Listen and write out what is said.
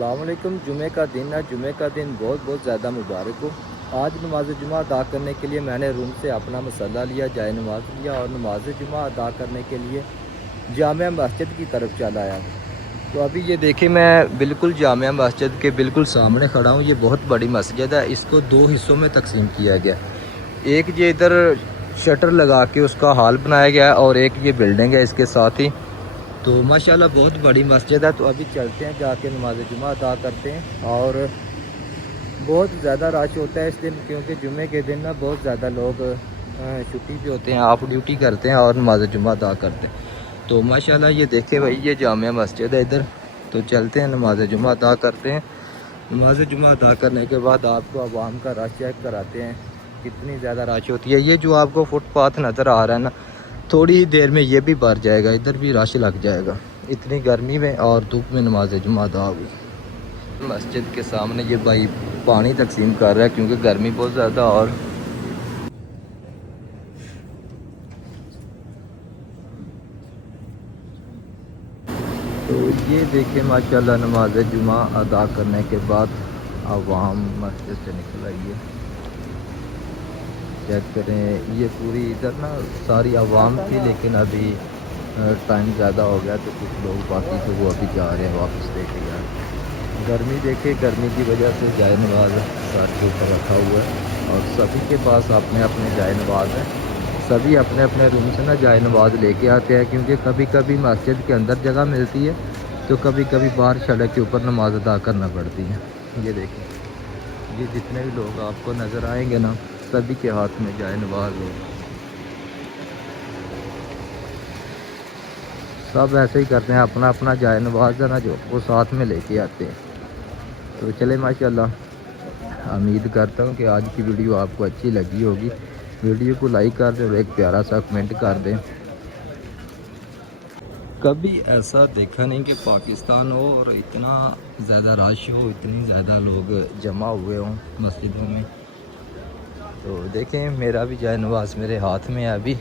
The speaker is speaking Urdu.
السلام علیکم۔ جمعہ کا دن ہے، جمعہ کا دن بہت بہت زیادہ مبارک ہو۔ آج نماز جمعہ ادا کرنے کے لیے میں نے روم سے اپنا مصلی لیا، جائے نماز لیا اور نماز جمعہ ادا کرنے کے لیے جامع مسجد کی طرف چلا آیا۔ تو ابھی یہ دیکھیں میں بالکل جامع مسجد کے بالکل سامنے کھڑا ہوں۔ یہ بہت بڑی مسجد ہے، اس کو دو حصوں میں تقسیم کیا گیا۔ ایک یہ ادھر شٹر لگا کے اس کا ہال بنایا گیا ہے اور ایک یہ بلڈنگ ہے اس کے ساتھ ہی۔ تو ماشاءاللہ بہت بڑی مسجد ہے۔ تو ابھی چلتے ہیں، جا کے نماز جمعہ ادا کرتے ہیں۔ اور بہت زیادہ رش ہوتا ہے اس دن، کیونکہ جمعے کے دن نا بہت زیادہ لوگ چھٹی پہ ہوتے ہیں، آف ڈیوٹی کرتے ہیں اور نماز جمعہ ادا کرتے ہیں۔ تو ماشاءاللہ یہ دیکھیں بھائی، یہ جامع مسجد ہے ادھر۔ تو چلتے ہیں نماز جمعہ ادا کرتے ہیں۔ نماز جمعہ ادا کرنے کے بعد آپ کو عوام کا رش چیک کراتے ہیں، کتنی زیادہ رش ہوتی ہے۔ یہ جو آپ کو فٹ پاتھ نظر آ رہا ہے نا، تھوڑی ہی دیر میں یہ بھی بھر جائے گا، ادھر بھی رش لگ جائے گا۔ اتنی گرمی میں اور دھوپ میں نماز جمعہ ادا ہوئی۔ مسجد کے سامنے یہ بھائی پانی تقسیم کر رہا ہے، کیونکہ گرمی بہت زیادہ۔ اور تو یہ دیکھیں ماشاءاللہ نماز جمعہ ادا کرنے کے بعد عوام مسجد سے نکل آئی ہے۔ چیک کریں، یہ پوری ادھر نا ساری عوام تھی، لیکن ابھی ٹائم زیادہ ہو گیا تو کچھ لوگ باقی تھے وہ ابھی جا رہے ہیں واپس لے کے یار۔ گرمی دیکھے، گرمی کی وجہ سے جائے نماز سر کے اوپر رکھا ہوا ہے اور سبھی کے پاس اپنے اپنے جائے نماز ہیں۔ سبھی اپنے اپنے روم سے نا جائے نماز لے کے آتے ہیں، کیونکہ کبھی کبھی مسجد کے اندر جگہ ملتی ہے تو کبھی کبھی باہر سڑک کے اوپر نماز ادا کرنا پڑتی ہے۔ یہ دیکھیں، یہ جتنے بھی لوگ آپ کو نظر آئیں گے نا، سبھی کے ہاتھ میں جائے نماز ہو۔ سب ایسے ہی کرتے ہیں، اپنا اپنا جائے نماز ہے نا جو وہ ساتھ میں لے کے آتے ہیں۔ تو چلے ماشاءاللہ، امید کرتا ہوں کہ آج کی ویڈیو آپ کو اچھی لگی ہوگی۔ ویڈیو کو لائک کر دیں اور ایک پیارا سا کمنٹ کر دیں۔ کبھی ایسا دیکھا نہیں کہ پاکستان ہو اور اتنا زیادہ رش ہو، اتنی زیادہ لوگ جمع ہوئے ہوں مسجدوں میں۔ تو دیکھیں، میرا بھی جائے نماز میرے ہاتھ میں ہے ابھی۔